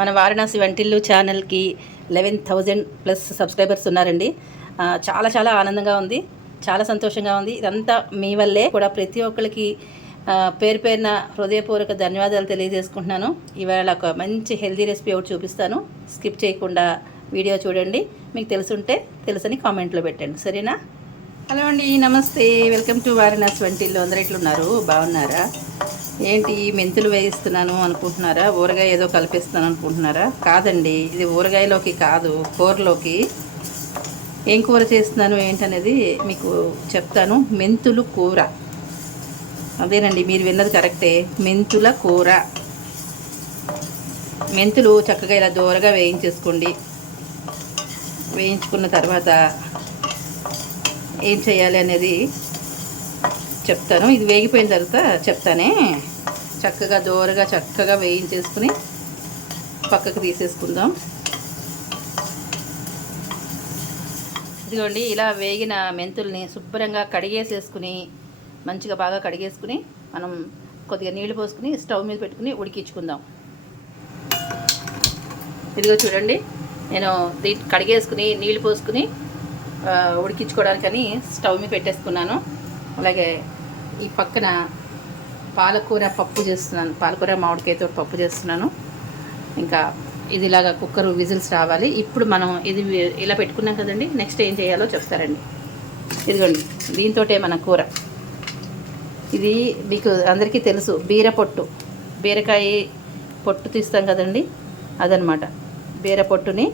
మన వారణాసి వంటిల్లు ఛానల్కి 11,000 ప్లస్ సబ్స్క్రైబర్స్ ఉన్నారండి. చాలా చాలా ఆనందంగా ఉంది, చాలా సంతోషంగా ఉంది. ఇదంతా మీ వల్లే కూడా. ప్రతి ఒక్కరికి పేరు పేరున హృదయపూర్వక ధన్యవాదాలు తెలియజేసుకుంటున్నాను. ఇవాళ ఒక మంచి హెల్తీ రెసిపీ ఒకటి చూపిస్తాను. స్కిప్ చేయకుండా వీడియో చూడండి. మీకు తెలుసుంటే తెలుసని కామెంట్లో పెట్టండి, సరేనా? హలో అండి, నమస్తే. వెల్కమ్ టు వారణాసి వంటిల్లు. అందరూ ఎట్లున్నారు? బాగున్నారా? ఏంటి మెంతులు వేయిస్తున్నాను అనుకుంటున్నారా? ఊరగాయ ఏదో కలిపిస్తున్నాను అనుకుంటున్నారా? కాదండి, ఇది ఊరగాయలోకి కాదు, కూరలోకి. ఏం కూర చేస్తున్నాను ఏంటనేది మీకు చెప్తాను. మెంతులు కూర. అదేనండి, మీరు విన్నది కరెక్టే, మెంతుల కూర. మెంతులు చక్కగా ఇలా దూరగా వేయించేసుకోండి. వేయించుకున్న తర్వాత ఏం చేయాలి అనేది చెప్తాను. ఇది వేగిపోయిన తర్వాత చెప్తానే. చక్కగా దోరగా చక్కగా వేయించేసుకుని పక్కకు తీసేసుకుందాం. ఇదిగోండి, ఇలా వేగిన మెంతుల్ని శుభ్రంగా కడిగేసేసుకుని మంచిగా బాగా కడిగేసుకుని మనం కొద్దిగా నీళ్లు పోసుకుని స్టవ్ మీద పెట్టుకుని ఉడికించుకుందాం. ఇదిగో చూడండి, నేను దీన్ని కడిగేసుకుని నీళ్లు పోసుకుని ఉడికించుకోవడానికని స్టవ్ మీద పెట్టేసుకున్నాను. అలాగే ఈ పక్కన పాలకూర పప్పు చేస్తున్నాను. పాలకూర మామిడికాయతో పప్పు చేస్తున్నాను. ఇంకా ఇది ఇలాగా కుక్కర్ విజిల్స్ రావాలి. ఇప్పుడు మనం ఇది ఇలా పెట్టుకున్నాం కదండి, నెక్స్ట్ ఏం చేయాలో చెప్తారండి. ఇదిగోండి, దీంతో మన కూర. ఇది మీకు అందరికీ తెలుసు, బీర పొట్టు, బీరకాయ పొట్టు తీస్తాం కదండి, అదనమాట. బీర పొట్టుని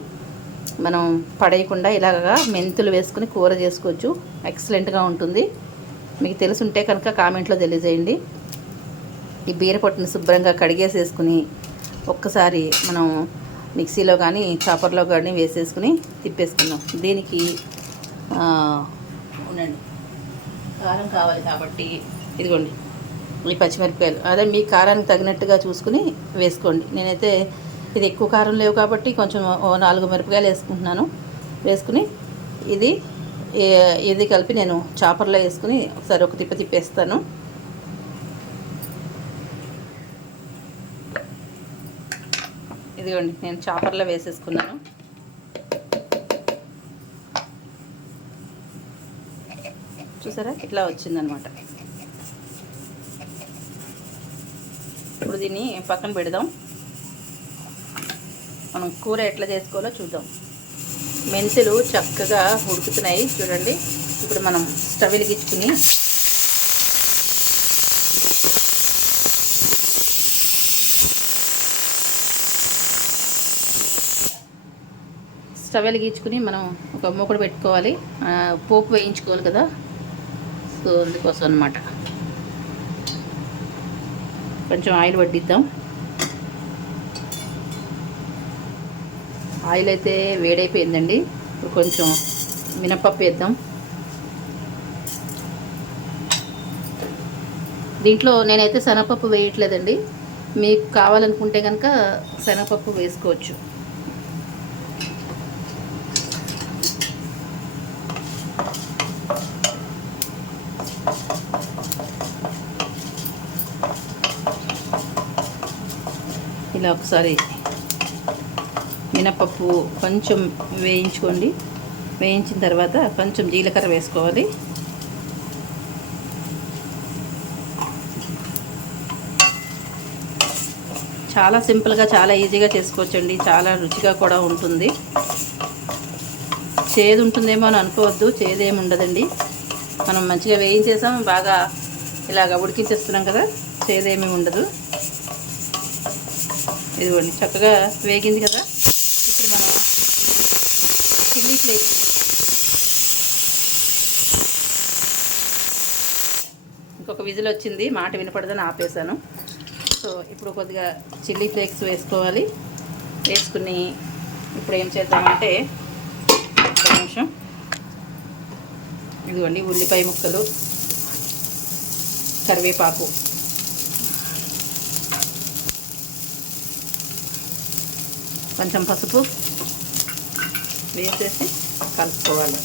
మనం పడేయకుండా ఇలాగా మెంతులు వేసుకుని కూర చేసుకోవచ్చు. ఎక్సలెంట్గా ఉంటుంది. మీకు తెలుసుంటే కనుక కామెంట్లో తెలియజేయండి. ఈ బీరపొట్టుని శుభ్రంగా కడిగేసేసుకుని ఒక్కసారి మనం మిక్సీలో కానీ చాపర్లో కానీ వేసేసుకుని తిప్పేసుకుందాం. దీనికి ఉండండి, కారం కావాలి కాబట్టి ఇదిగోండి ఈ పచ్చిమిరపకాయలు. అదే మీ కారానికి తగినట్టుగా చూసుకుని వేసుకోండి. నేనైతే ఇది ఎక్కువ కారం లేవు కాబట్టి కొంచెం 4 మిరపకాయలు వేసుకుంటున్నాను. వేసుకుని ఇది కలిపి నేను చాపర్లో వేసుకుని ఒకసారి ఒక తిప్పేస్తాను. ఇదిగోండి, నేను చాపర్లో వేసేసుకున్నాను. చూసారా, ఇట్లా వచ్చిందనమాట. ఇప్పుడు దీన్ని పక్కన పెడదాం. మనం కూర ఎట్లా చేసుకోవాలో చూద్దాం. మెంతులు చక్కగా ఉడుకుతున్నాయి చూడండి. ఇప్పుడు మనం స్టవ్ వెలిగించుకుని మనం ఒక మూకుడు పెట్టుకోవాలి. పోపు వేయించుకోవాలి కదా, సో అందుకోసం అన్నమాట. కొంచెం ఆయిల్ వడ్డిద్దాం. ఆయిల్ అయితే వేడైపోయిందండి. ఇప్పుడు కొంచెం మినపప్పు వేద్దాం. దీంట్లో నేనైతే శనగపప్పు వేయట్లేదండి. మీకు కావాలనుకుంటే కనుక శనగపప్పు వేసుకోవచ్చు. ఇలా ఒకసారి మినపప్పు కొంచెం వేయించుకోండి. వేయించిన తర్వాత కొంచెం జీలకర్ర వేసుకోవాలి. చాలా సింపుల్గా, చాలా ఈజీగా చేసుకోవచ్చండి. చాలా రుచిగా కూడా ఉంటుంది. చేదు ఉంటుందేమో అని అనుకోవద్దు, చేదేమి ఉండదండి. మనం మంచిగా వేయించేసాం, బాగా ఇలాగ ఉడికించేస్తున్నాం కదా, చేదేమీ ఉండదు. ఇదిగోండి, చక్కగా వేగింది కదా. ఇప్పుడు మనం చిల్లీ ఫ్లేక్స్, ఇంకొక విజిల్ వచ్చింది, మాట వినపడదని ఆపేసాను. సో ఇప్పుడు కొద్దిగా చిల్లీ ఫ్లేక్స్ వేసుకోవాలి. వేసుకుని ఇప్పుడు ఏం చేద్దామంటే, ఒక నిమిషం, ఇదిగోండి ఉల్లిపాయ ముక్కలు, కరివేపాకు, కొంచెం పసుపు వేసేసి కలుపుకోవాలి.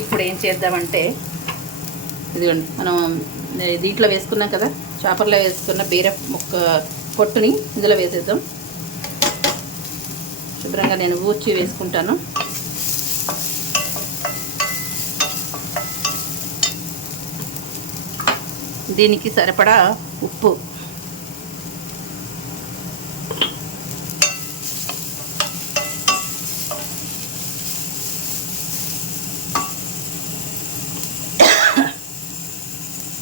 ఇప్పుడు ఏం చేద్దామంటే ఇదిగోండి, మనం దీంట్లో వేసుకున్నాం కదా, చాపర్లో వేసుకున్న బీర ముక్క పొట్టుని ఇందులో వేసేద్దాం. శుభ్రంగా నేను ఊడ్చి వేసుకుంటాను. దీనికి సరిపడా ఉప్పు,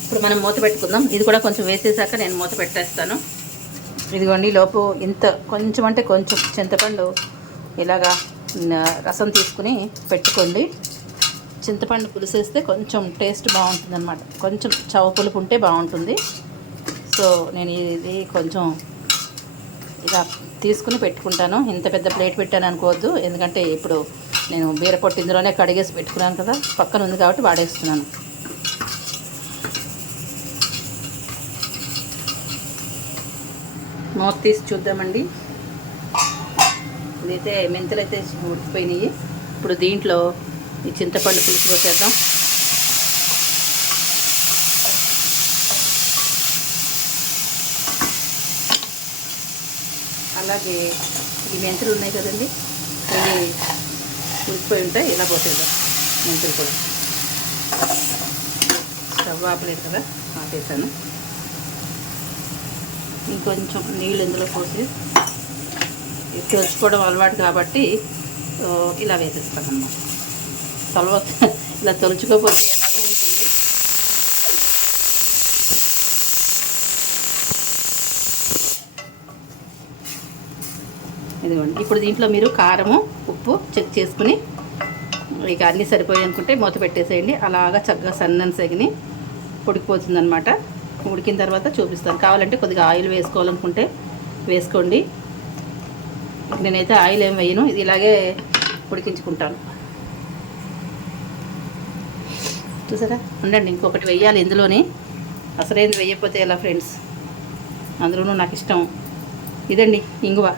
ఇప్పుడు మనం మూత పెట్టుకుందాం. ఇది కూడా కొంచెం వేసేసాక నేను మూత పెట్టేస్తాను. ఇదిగోండి, లోపు ఇంత కొంచెం అంటే కొంచెం చింతపండు ఇలాగా రసం తీసుకుని పెట్టుకోండి. చింతపండు పులుసేస్తే కొంచెం టేస్ట్ బాగుంటుంది అనమాట. కొంచెం చవ పులుపు ఉంటే బాగుంటుంది. సో నేను ఇది కొంచెం ఇలా తీసుకుని పెట్టుకుంటాను. ఇంత పెద్ద ప్లేట్ పెట్టాను అనుకోవద్దు, ఎందుకంటే ఇప్పుడు నేను బీరపొట్టు ఇందులోనే కడిగేసి పెట్టుకున్నాను కదా, పక్కన ఉంది కాబట్టి వాడేస్తున్నాను. మూత తీసి చూద్దామండి. ఇదైతే మెంతులు అయితే ఉడికిపోయినాయి. ఇప్పుడు దీంట్లో ఈ చింతపండు పులుసు పోసేద్దాం. అలాగే ఈ మెంతులు ఉన్నాయి కదండి, ఇవి ఉడికిపోయి ఉంటాయి. ఇలా పోసేద్దాం మెంతులు కూడా. స్టవ్ ఆపలేదు కదా, ఆపేసాను. ఇంకొంచెం నీళ్ళు ఇందులో పోసి తొలుచుకోవడం అలవాటు కాబట్టి ఇలా వేసేస్తాను అన్నమాట. ఇలా తొలుచుకోకపోతే ఎలాగో ఉంటుంది. ఇదిగోండి, ఇప్పుడు దీంట్లో మీరు కారము ఉప్పు చెక్ చేసుకుని ఇక అన్నీ సరిపోయి అనుకుంటే మూత పెట్టేసేయండి. అలాగా చక్కగా సన్నని సెగిని ఉడికిపోతుంది అనమాట. ఉడికిన తర్వాత చూపిస్తాను. కావాలంటే కొద్దిగా ఆయిల్ వేసుకోవాలనుకుంటే వేసుకోండి. నేనైతే ఆయిల్ ఏం వేయను, ఇది ఇలాగే ఉడికించుకుంటాను. చూసారా, ఉండండి, ఇంకొకటి వేయాలి ఇందులోనే. అసలేంది వేయకపోతే ఎలా ఫ్రెండ్స్, అందులోనూ నాకు ఇష్టం ఇదండి, ఇంగువ.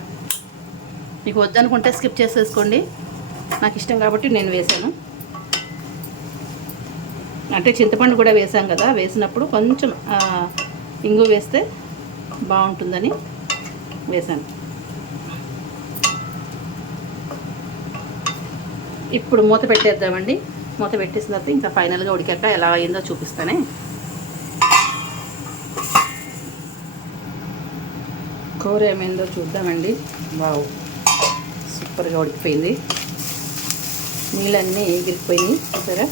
మీకు వద్దనుకుంటే స్కిప్ చేసేసుకోండి, నాకు ఇష్టం కాబట్టి నేను వేసాను. అంటే చింతపండు కూడా వేసాం కదా, వేసినప్పుడు కొంచెం ఇంగు వేస్తే బాగుంటుందని వేసాను. ఇప్పుడు మూత పెట్టేద్దామండి. మూత పెట్టేసిన తర్వాత ఇంకా ఫైనల్గా ఉడికాక ఎలా అయిందో చూపిస్తానే. కూర ఏమైందో చూద్దామండి. వావ్, సూపర్గా ఉడికిపోయింది. నీళ్ళన్నీ ఎగిరిపోయినాయి చూసారా.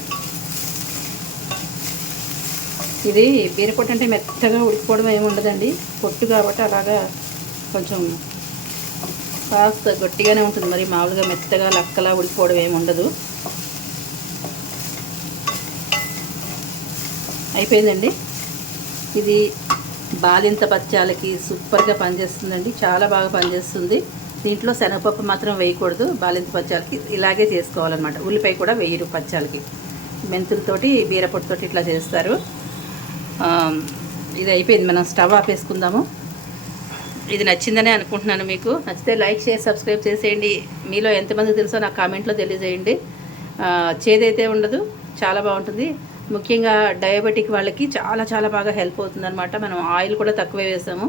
ఇది బీరపొట్టు అంటే మెత్తగా ఉడికిపోవడం ఏమి ఉండదండి, పొట్టు కాబట్టి అలాగా కొంచెం కాస్త గట్టిగానే ఉంటుంది. మరి మామూలుగా మెత్తగా లక్కలా ఉడికిపోవడం ఏమి ఉండదు. అయిపోయిందండి. ఇది బాలింత పచ్చాలకి సూపర్గా పనిచేస్తుందండి, చాలా బాగా పనిచేస్తుంది. దీంట్లో శనగపప్పు మాత్రం వేయకూడదు. బాలింత పచ్చాలకి ఇలాగే చేసుకోవాలన్నమాట. ఉల్లిపాయ కూడా వేయరు పచ్చాలకి. మెంతులతోటి బీరపొట్టుతోటి ఇట్లా చేస్తారు. ఇది అయిపోయింది, మనం స్టవ్ ఆపేసుకుందాము. ఇది నచ్చిందనే అనుకుంటున్నాను. మీకు నచ్చితే లైక్ షేర్ సబ్స్క్రైబ్ చేసేయండి. మీలో ఎంతమందికి తెలుసో నాకు కామెంట్లో తెలియజేయండి. చేదైతే ఉండదు, చాలా బాగుంటుంది. ముఖ్యంగా డయాబెటిక్ వాళ్ళకి చాలా చాలా బాగా హెల్ప్ అవుతుంది అనమాట. మనం ఆయిల్ కూడా తక్కువే వేసాము,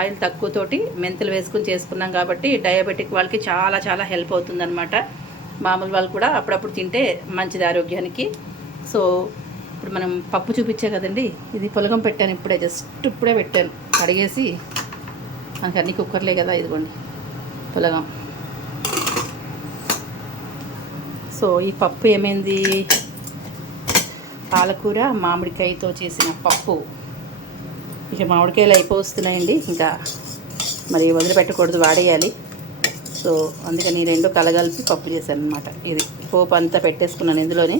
ఆయిల్ తక్కువతోటి మెంతులు వేసుకుని చేసుకున్నాం కాబట్టి డయాబెటిక్ వాళ్ళకి చాలా చాలా హెల్ప్ అవుతుంది అనమాట. మామూలు వాళ్ళు కూడా అప్పుడప్పుడు తింటే మంచిది ఆరోగ్యానికి. సో ఇప్పుడు మనం పప్పు చూపించే కదండి, ఇది పులగం పెట్టాను ఇప్పుడే, జస్ట్ ఇప్పుడే పెట్టాను కడిగేసి. మనకు అన్ని కుక్కర్లే కదా, ఇదిగోండి పులగం. సో ఈ పప్పు ఏమైంది, పాలకూర మామిడికాయతో చేసిన పప్పు. ఇక మామిడికాయలు అయిపోతున్నాయండి, ఇంకా మరి వదిలిపెట్టకూడదు, వాడేయాలి. సో అందుకని రెండు కలగలిపి పప్పు చేశాను అనమాట. ఇది పోపు అంతా పెట్టేసుకున్నాను ఇందులోనే.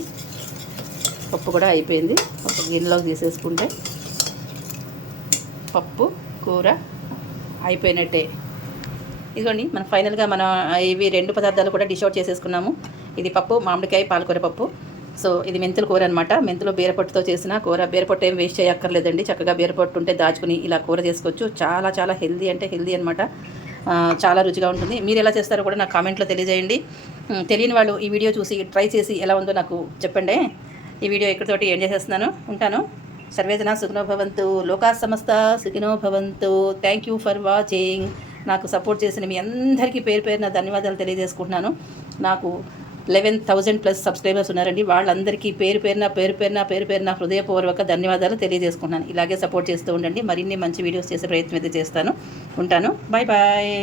పప్పు కూడా అయిపోయింది. పప్పు గిన్నెలోకి తీసేసుకుంటే పప్పు కూర అయిపోయినట్టే. ఇదిగోండి, మనం ఫైనల్గా మనం ఇవి రెండు పదార్థాలు కూడా డిష్ అవుట్ చేసేసుకున్నాము. ఇది పప్పు మామిడికాయ పాలకూర పప్పు. సో ఇది మెంతుల కూర అనమాట. మెంతులు బీరపొట్టుతో చేసిన కూర. బీరపొట్టు ఏం వేస్ట్ చేయక్కర్లేదండి, చక్కగా బీరపొట్టు ఉంటే దాచుకుని ఇలా కూర చేసుకోవచ్చు. చాలా చాలా హెల్దీ అంటే హెల్దీ అనమాట. చాలా రుచిగా ఉంటుంది. మీరు ఎలా చేస్తారో కూడా నాకు కామెంట్లో తెలియజేయండి. తెలియని వాళ్ళు ఈ వీడియో చూసి ట్రై చేసి ఎలా ఉందో నాకు చెప్పండి. ఈ వీడియో ఇక్కడితోటి ఏం చేసేస్తున్నాను, ఉంటాను. సర్వేజన సుఖినో భవంతు, లోకా సమస్త సుఖినో భవంతు. Thank you for watching. నాకు సపోర్ట్ చేసిన మీ అందరికీ పేరు పేరున ధన్యవాదాలు తెలియజేసుకుంటున్నాను. నాకు 11,000+ సబ్స్క్రైబర్స్ ఉన్నారండి. వాళ్ళందరికీ పేరు పేరున హృదయపూర్వక ధన్యవాదాలు తెలియజేసుకున్నాను. ఇలాగే సపోర్ట్ చేస్తూ ఉండండి. మరిన్ని మంచి వీడియోస్ చేసే ప్రయత్నం అయితే చేస్తాను. ఉంటాను. Bye bye.